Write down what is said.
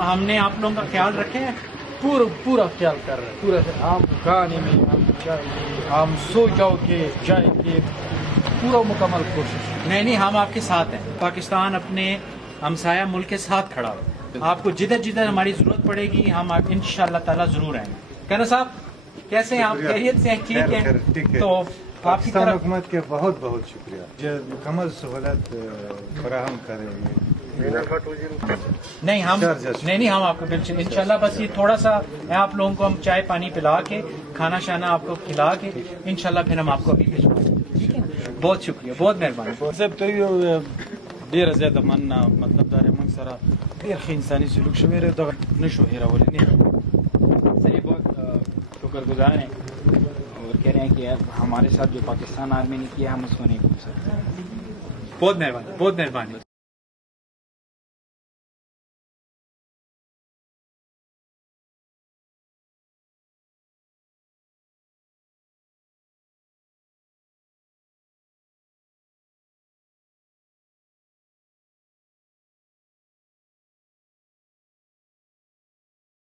ہم نے آپ لوگوں کا خیال رکھے ہے. پورا خیال کر رہے ہیں. پورا ہم کھانے میں ہم سو جاؤ کے جائیں گے. پورا مکمل کوشش. نہیں ہم آپ کے ساتھ ہیں. پاکستان اپنے ہمسایہ ملک کے ساتھ کھڑا ہو. آپ کو جدھر جدھر ہماری ضرورت پڑے گی ہم انشاءاللہ تعالیٰ ضرور آئیں گے. کہنا صاحب کیسے ہیں آپ؟ خیریت سے ہیں؟ ٹھیک ہے. تو آپ کی پاکستان طرف حکومت کے بہت بہت شکریہ جو مکمل سہولت فراہم کر رہی ہے. نہیں ہم آپ کو بالکل انشاءاللہ بس یہ تھوڑا سا آپ لوگوں کو ہم چائے پانی پلا کے کھانا شانا آپ کو کھلا کے انشاءاللہ پھر ہم آپ کو ابھی بھیجوائیں گے. ٹھیک ہے. بہت شکریہ. بہت مہربانی. صاحب ته ډیره زیاته مننه. مطلب دا موږ سره ډیر ښه انساني سلوک شوی دی. دغه نشو هېرولی نه. سر یہ بہت شکر گزار ہیں اور کہہ رہے ہیں کہ ہمارے ساتھ جو پاکستان آرمی نے کیا ہم اس کو نہیں بھول سکتے. بہت مہربانی.